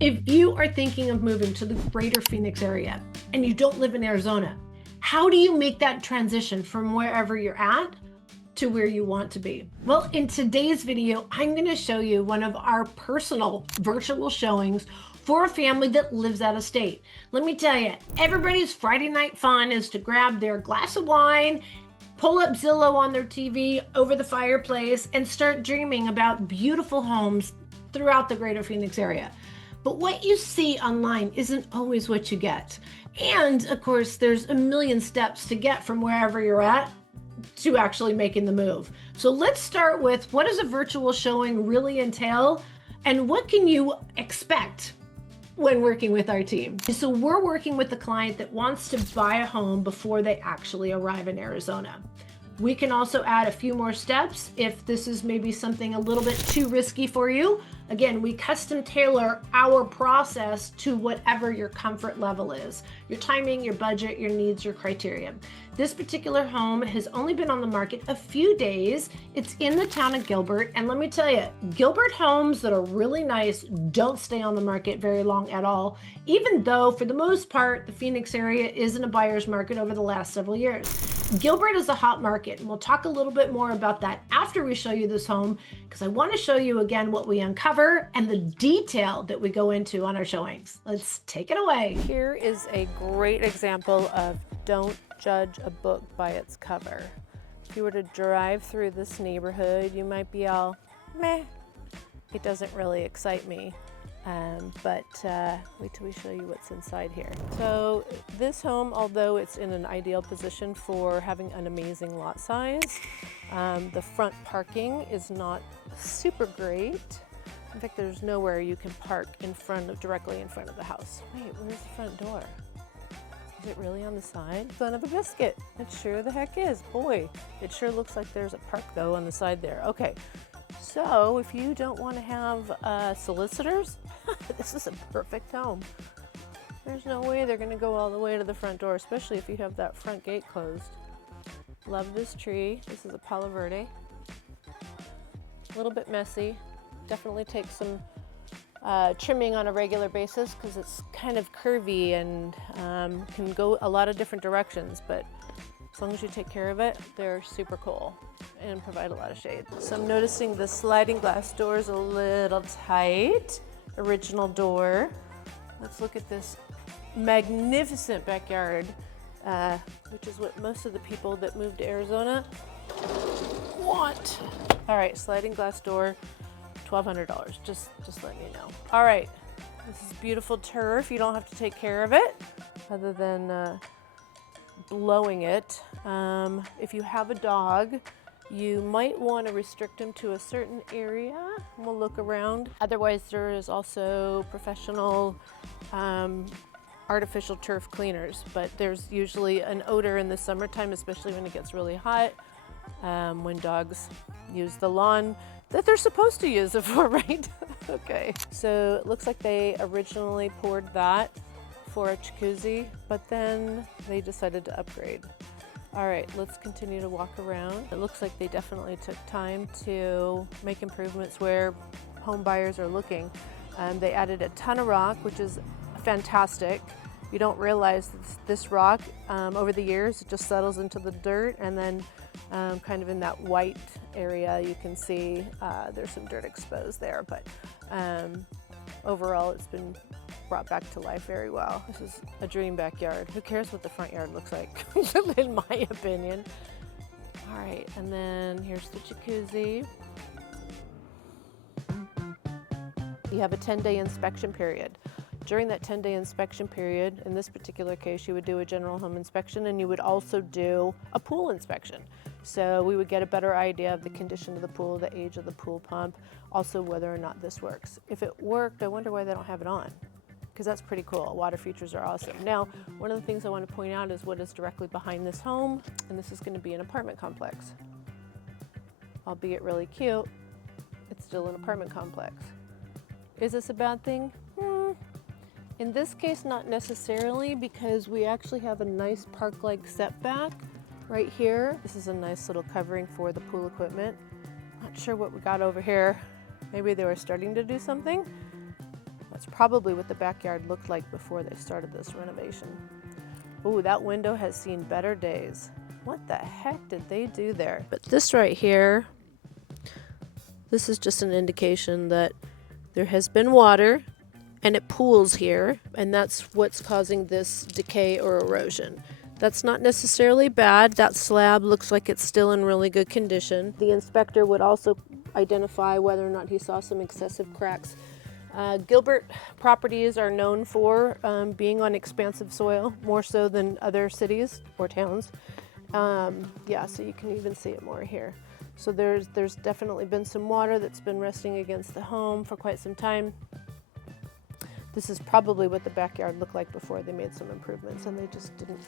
If you are thinking of moving to the greater Phoenix area and you don't live in Arizona, how do you make that transition from wherever you're at to where you want to be? Well, in today's video, I'm going to show you one of our personal virtual showings for a family that lives out of state. Let me tell you, everybody's Friday night fun is to grab their glass of wine, pull up Zillow on their TV over the fireplace, and start dreaming about beautiful homes throughout the greater Phoenix area. But what you see online isn't always what you get. And of course, there's a million steps to get from wherever you're at to actually making the move. So let's start with, what does a virtual showing really entail? And what can you expect when working with our team? So we're working with the client that wants to buy a home before they actually arrive in Arizona. We can also add a few more steps if this is maybe something a little bit too risky for you. Again, we custom tailor our process to whatever your comfort level is, your timing, your budget, your needs, your criteria. This particular home has only been on the market a few days. It's in the town of Gilbert. And let me tell you, Gilbert homes that are really nice don't stay on the market very long at all, even though for the most part, the Phoenix area isn't a buyer's market over the last several years. Gilbert is a hot market, and we'll talk a little bit more about that after we show you this home, because I want to show you again what we uncover and the detail that we go into on our showings. Let's take it away. Here is a great example of don't judge a book by its cover. If you were to drive through this neighborhood, you might be all, meh, it doesn't really excite me. But wait till we show you what's inside here. So this home, although it's in an ideal position for having an amazing lot size, the front parking is not super great. In fact, there's nowhere you can park directly in front of the house. Wait, where's the front door? Is it really on the side? Son of a biscuit. It sure the heck is. Boy, it sure looks like there's a park though on the side there. Okay. So if you don't want to have solicitors, this is a perfect home. There's no way they're going to go all the way to the front door, especially if you have that front gate closed. Love this tree. This is a Palo Verde. A little bit messy. Definitely takes some trimming on a regular basis because it's kind of curvy and can go a lot of different directions, but as long as you take care of it, they're super cool and provide a lot of shade. So I'm noticing the sliding glass door is a little tight. Original door. Let's look at this magnificent backyard, which is what most of the people that move to Arizona want. All right, sliding glass door, $1,200. Just letting you know. All right, this is beautiful turf. You don't have to take care of it other than blowing it. If you have a dog, you might want to restrict them to a certain area. We'll look around. Otherwise, there is also professional artificial turf cleaners, but there's usually an odor in the summertime, especially when it gets really hot, when dogs use the lawn that they're supposed to use it for, right? Okay, so it looks like they originally poured that for a jacuzzi, but then they decided to upgrade. All right, let's continue to walk around. It looks like they definitely took time to make improvements where home buyers are looking. They added a ton of rock, which is fantastic. You don't realize this rock, over the years, it just settles into the dirt, and then kind of in that white area, you can see there's some dirt exposed there, but overall, it's been brought back to life very well. This is a dream backyard. Who cares what the front yard looks like, in my opinion. All right, and then here's the jacuzzi. You have a 10-day inspection period. During that 10-day inspection period, in this particular case, you would do a general home inspection and you would also do a pool inspection. So we would get a better idea of the condition of the pool, the age of the pool pump, also whether or not this works. If it worked, I wonder why they don't have it on, because that's pretty cool. Water features are awesome. Now, one of the things I want to point out is what is directly behind this home, and this is going to be an apartment complex. Albeit really cute, it's still an apartment complex. Is this a bad thing? In this case, not necessarily, because we actually have a nice park-like setback right here. This is a nice little covering for the pool equipment. Not sure what we got over here. Maybe they were starting to do something. That's probably what the backyard looked like before they started this renovation. Ooh, that window has seen better days. What the heck did they do there? But this right here, this is just an indication that there has been water and it pools here, and that's what's causing this decay or erosion. That's not necessarily bad. That slab looks like it's still in really good condition. The inspector would also identify whether or not he saw some excessive cracks. Gilbert properties are known for being on expansive soil, more so than other cities or towns. Yeah, so you can even see it more here. So there's definitely been some water that's been resting against the home for quite some time. This is probably what the backyard looked like before they made some improvements, and they just didn't.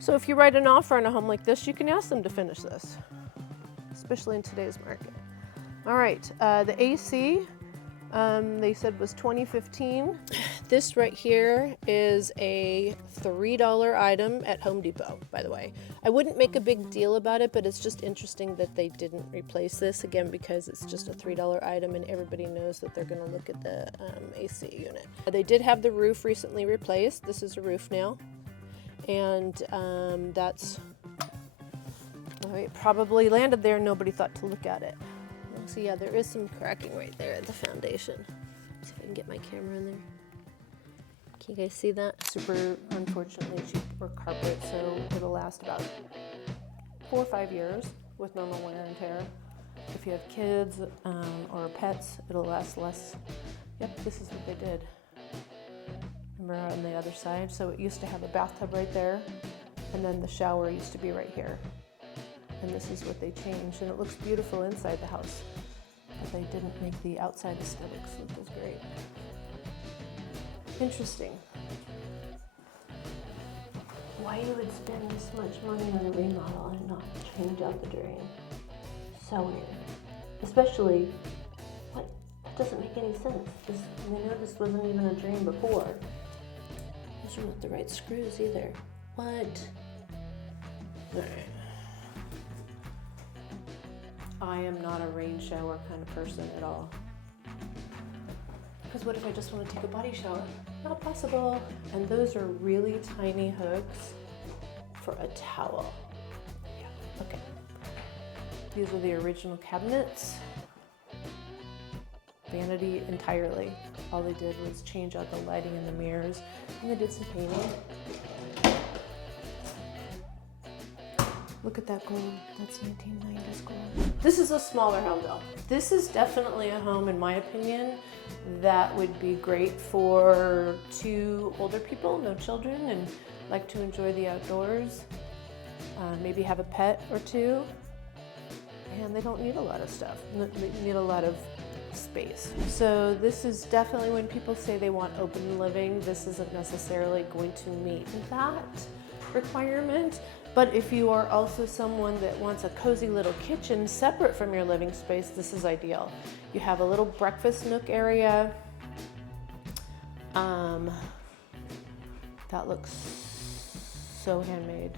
So if you write an offer on a home like this, you can ask them to finish this, especially in today's market. All right, the AC, they said was 2015. This right here is a $3 item at Home Depot, by the way. I wouldn't make a big deal about it, but it's just interesting that they didn't replace this, again, because it's just a $3 item and everybody knows that they're gonna look at the AC unit. They did have the roof recently replaced. This is a roof now. And that's, well, it probably landed there and nobody thought to look at it. So yeah, there is some cracking right there at the foundation. See if I can get my camera in there. Can you guys see that? Super, unfortunately, cheap for carpet, so it'll last about 4 or 5 years with normal wear and tear. If you have kids or pets, it'll last less. Yep, this is what they did. Remember on the other side? So it used to have a bathtub right there, and then the shower used to be right here. And this is what they changed, and it looks beautiful inside the house. But they didn't make the outside aesthetics look as great. Interesting. Why you would spend this much money on a remodel and not change out the drain? So weird. Especially, what? That doesn't make any sense. I know this wasn't even a drain before. Those are not the right screws either. What? All right. I am not a rain shower kind of person at all. Because what if I just want to take a body shower? Not possible. And those are really tiny hooks for a towel. Yeah, okay. These are the original cabinets. Vanity entirely. All they did was change out the lighting in the mirrors, and they did some painting. Look at that gold. That's 1990s gold. This is a smaller home though. This is definitely a home, in my opinion, that would be great for 2 older people, no children, and like to enjoy the outdoors. Maybe have a pet or 2. And they don't need a lot of stuff. They need a lot of space. So this is definitely, when people say they want open living, this isn't necessarily going to meet that requirement. But if you are also someone that wants a cozy little kitchen separate from your living space, this is ideal. You have a little breakfast nook area. That looks so handmade.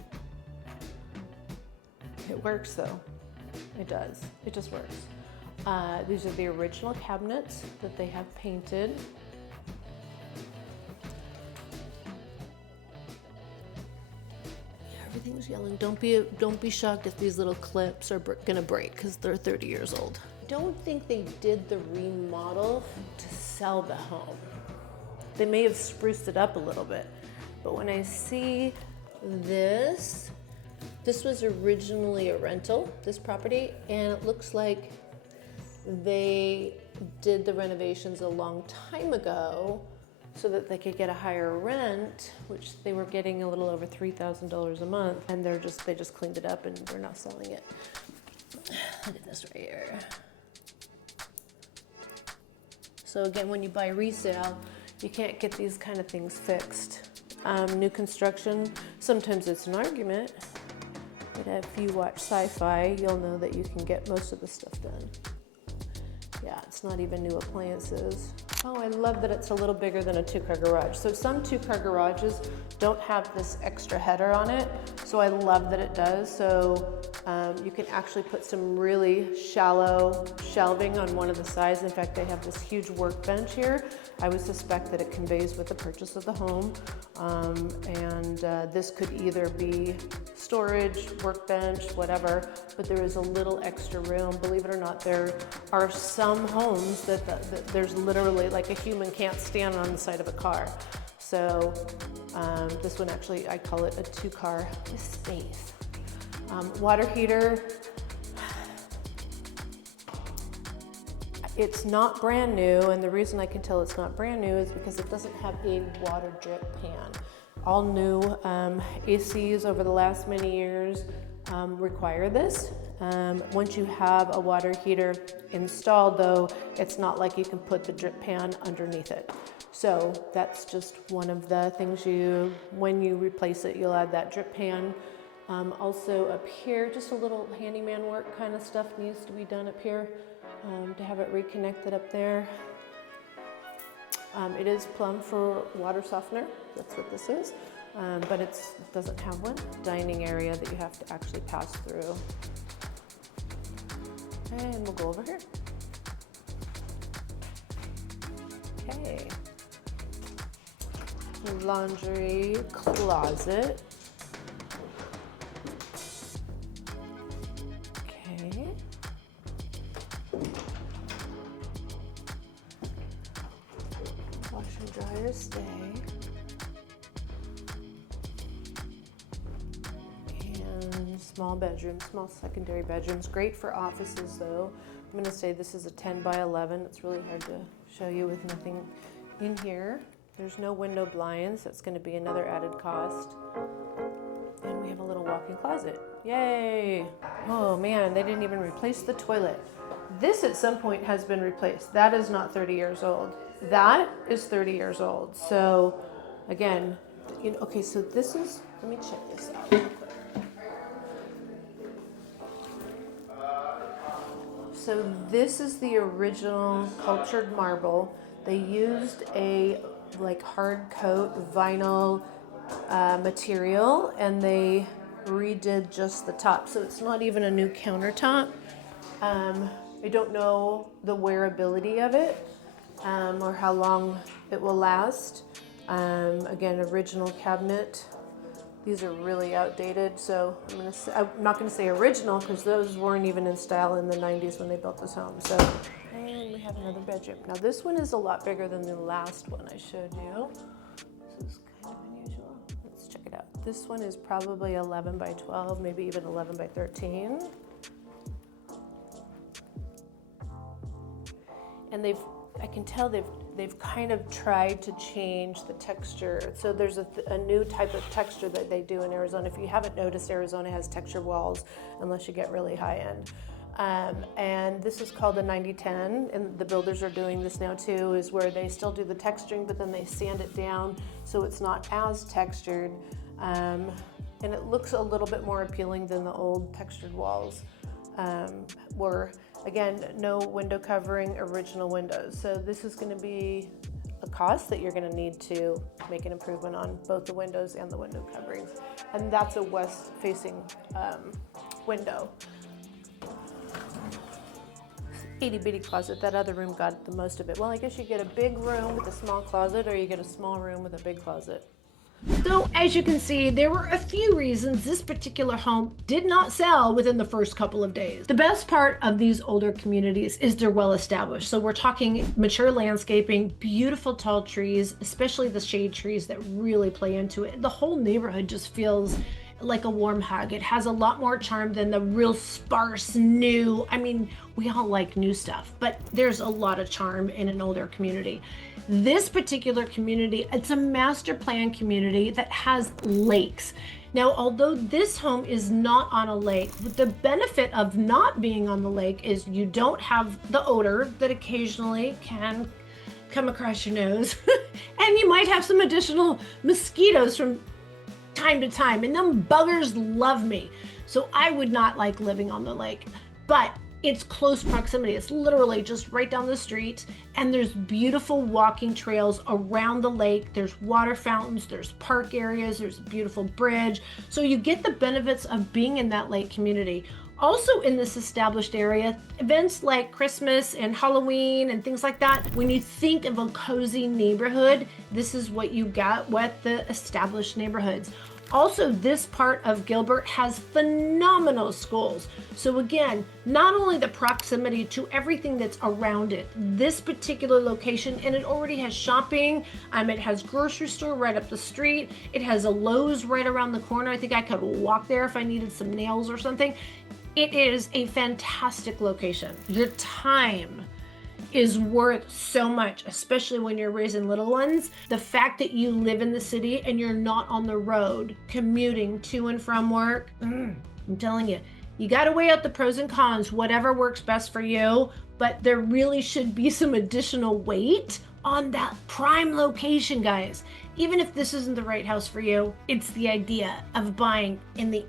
It works though. It does. It just works. These are the original cabinets that they have painted. Everything's yelling. Don't be shocked if these little clips are gonna break because they're 30 years old. I don't think they did the remodel to sell the home. They may have spruced it up a little bit, but when I see this was originally a rental, this property, and it looks like they did the renovations a long time ago so that they could get a higher rent, which they were getting a little over $3,000 a month, and they just cleaned it up and they're not selling it. Look at this right here. So again, when you buy resale, you can't get these kind of things fixed. New construction, sometimes it's an argument, but if you watch sci-fi, you'll know that you can get most of the stuff done. Yeah, it's not even new appliances. Oh, I love that it's a little bigger than a 2-car garage. So some 2-car garages don't have this extra header on it. So I love that it does. So you can actually put some really shallow shelving on one of the sides. In fact, they have this huge workbench here. I would suspect that it conveys with the purchase of the home. This could either be storage, workbench, whatever, but there is a little extra room. Believe it or not, there are some homes that there's literally like a human can't stand on the side of a car. So this one actually, I call it a 2-car space. Water heater. It's not brand new, and the reason I can tell it's not brand new is because it doesn't have a water drip pan. All new ACs over the last many years require this. Once you have a water heater installed though, it's not like you can put the drip pan underneath it. So that's just one of the things when you replace it, you'll add that drip pan. Also up here, just a little handyman work kind of stuff needs to be done up here to have it reconnected up there. It is plumbed for water softener, that's what this is, but it doesn't have one. Dining area that you have to actually pass through. And we'll go over here. Okay. Laundry closet. Okay. Washer dryer stay. And small bedroom, small secondary bedrooms. Great for offices though. I'm gonna say this is a 10 by 11. It's really hard to show you with nothing in here. There's no window blinds. That's gonna be another added cost. And we have a little walk-in closet. Yay! Oh man, they didn't even replace the toilet. This at some point has been replaced. That is not 30 years old. That is 30 years old. So again, okay, so this is, let me check this out real quick. So this is the original cultured marble. They used a like hard coat vinyl material, and they redid just the top. So it's not even a new countertop. I don't know the wearability of it or how long it will last. Again, original cabinet. These are really outdated, so I'm not going to say original because those weren't even in style in the 90s when they built this home. So, and we have another bedroom. Now this one is a lot bigger than the last one I showed you. This is kind of unusual. Let's check it out. This one is probably 11 by 12, maybe even 11 by 13. And I can tell they've kind of tried to change the texture. So there's a new type of texture that they do in Arizona. If you haven't noticed, Arizona has texture walls unless you get really high end. And this is called the 90-10, and the builders are doing this now too, is where they still do the texturing, but then they sand it down so it's not as textured. And it looks a little bit more appealing than the old textured walls were. Again, no window covering, original windows. So this is going to be a cost that you're going to need to make an improvement on both the windows and the window coverings. And that's a west-facing window. Itty-bitty closet. That other room got the most of it. Well, I guess you get a big room with a small closet, or you get a small room with a big closet. So as you can see, there were a few reasons this particular home did not sell within the first couple of days. The best part of these older communities is they're well established. So we're talking mature landscaping, beautiful tall trees, especially the shade trees that really play into it. The whole neighborhood just feels like a warm hug. It has a lot more charm than the real sparse new. I mean, we all like new stuff, but there's a lot of charm in an older community. This particular community, it's a master plan community that has lakes. Now, although this home is not on a lake, the benefit of not being on the lake is you don't have the odor that occasionally can come across your nose. And you might have some additional mosquitoes from time to time, and them buggers love me. So I would not like living on the lake. But It's close proximity. It's literally just right down the street, and there's beautiful walking trails around the lake. There's water fountains, there's park areas, there's a beautiful bridge. So you get the benefits of being in that lake community. Also in this established area, events like Christmas and Halloween and things like that, when you think of a cozy neighborhood, this is what you got with the established neighborhoods. Also, this part of Gilbert has phenomenal schools. So again, not only the proximity to everything that's around it, this particular location, and it already has shopping, it has grocery store right up the street, it has a Lowe's right around the corner. I think I could walk there if I needed some nails or something. It is a fantastic location. Your time is worth so much, especially when you're raising little ones. The fact that you live in the city and you're not on the road commuting to and from work, I'm telling you, you got to weigh out the pros and cons, whatever works best for you. But there really should be some additional weight on that prime location, guys. Even if this isn't the right house for you, it's the idea of buying in the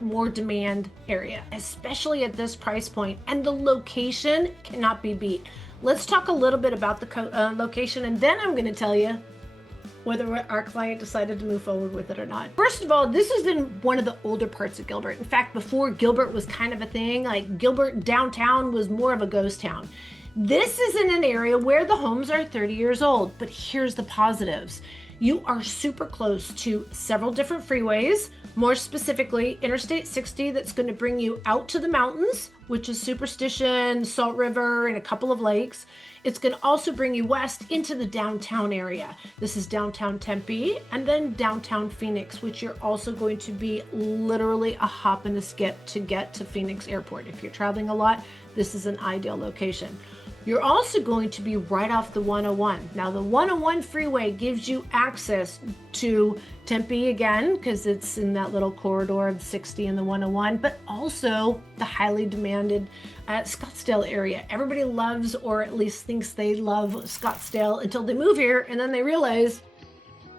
more demand area, especially at this price point, and the location cannot be beat. Let's talk a little bit about the location, and then I'm going to tell you whether our client decided to move forward with it or not. First of all, this is in one of the older parts of Gilbert. In fact, before Gilbert was kind of a thing, like Gilbert downtown was more of a ghost town. This is in an area where the homes are 30 years old, but here's the positives. You are super close to several different freeways, more specifically Interstate 60, that's going to bring you out to the mountains, which is Superstition, Salt River, and a couple of lakes. It's going to also bring you west into the downtown area. This is downtown Tempe and then downtown Phoenix, which you're also going to be literally a hop and a skip to get to Phoenix Airport. If you're traveling a lot, this is an ideal location. You're also going to be right off the 101. Now, the 101 freeway gives you access to Tempe again, because it's in that little corridor of 60 and the 101, but also the highly demanded Scottsdale area. Everybody loves, or at least thinks they love, Scottsdale until they move here, and then they realize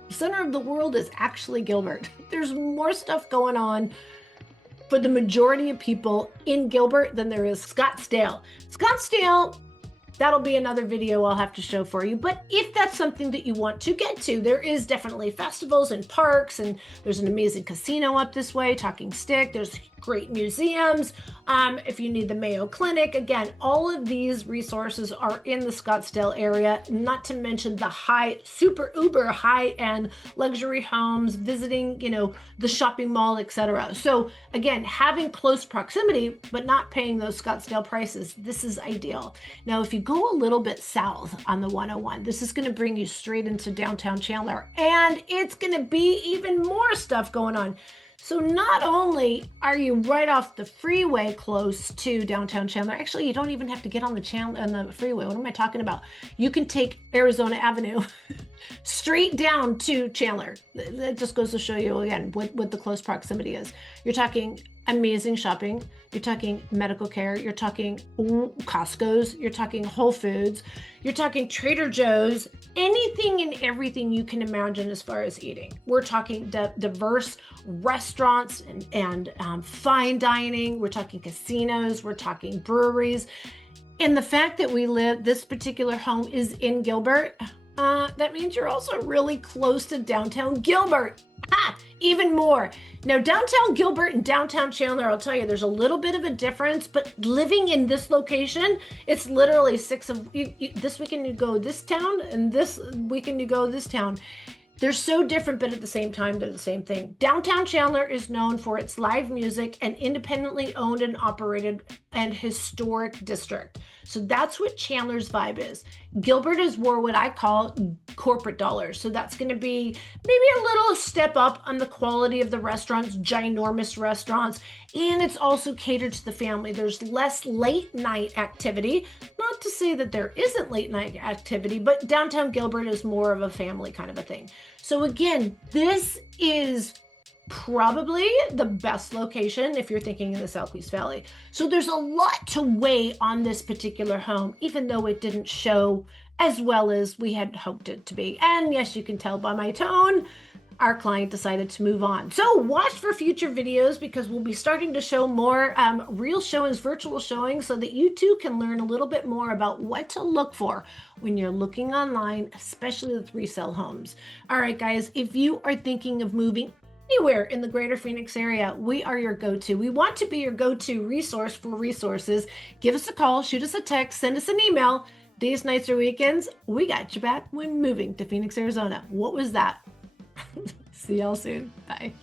the center of the world is actually Gilbert. There's more stuff going on for the majority of people in Gilbert than there is Scottsdale. Scottsdale, that'll be another video I'll have to show for you. But if that's something that you want to get to, there is definitely festivals and parks, and there's an amazing casino up this way, Talking Stick. There's great museums. If you need the Mayo Clinic, again, all of these resources are in the Scottsdale area, not to mention the super uber high-end luxury homes, visiting, the shopping mall, etc. So again, having close proximity, but not paying those Scottsdale prices, this is ideal. Now, if you go a little bit south on the 101, this is going to bring you straight into downtown Chandler, and it's going to be even more stuff going on. So not only are you right off the freeway close to downtown Chandler, actually you don't even have to get on the freeway. What am I talking about? You can take Arizona Avenue straight down to Chandler. That just goes to show you again what the close proximity is. You're talking amazing shopping. You're talking medical care. You're talking Costco's. You're talking Whole Foods. You're talking Trader Joe's. Anything and everything you can imagine as far as eating. We're talking diverse restaurants and fine dining. We're talking casinos. We're talking breweries. And the fact that this particular home is in Gilbert, that means you're also really close to downtown Gilbert. Even more. Now, downtown Gilbert and downtown Chandler, I'll tell you, there's a little bit of a difference, but living in this location, it's literally this weekend you go this town, and this weekend you go this town. They're so different, but at the same time, they're the same thing. Downtown Chandler is known for its live music and independently owned and operated and historic district. So that's what Chandler's vibe is. Gilbert is more what I call corporate dollars. So that's going to be maybe a little step up on the quality of the restaurants, ginormous restaurants, and it's also catered to the family. There's less late night activity. Not to say that there isn't late night activity, but downtown Gilbert is more of a family kind of a thing. So again, this is probably the best location if you're thinking in the Southeast Valley. So there's a lot to weigh on this particular home, even though it didn't show as well as we had hoped it to be. And yes, you can tell by my tone, our client decided to move on. So watch for future videos because we'll be starting to show more real showings, virtual showings, so that you too can learn a little bit more about what to look for when you're looking online, especially with resale homes. All right, guys, if you are thinking of moving anywhere in the greater Phoenix area, we are your go-to. We want to be your go-to resource for resources. Give us a call, shoot us a text, send us an email. Days, nights, or weekends, we got you back when moving to Phoenix, Arizona. What was that? See y'all soon. Bye.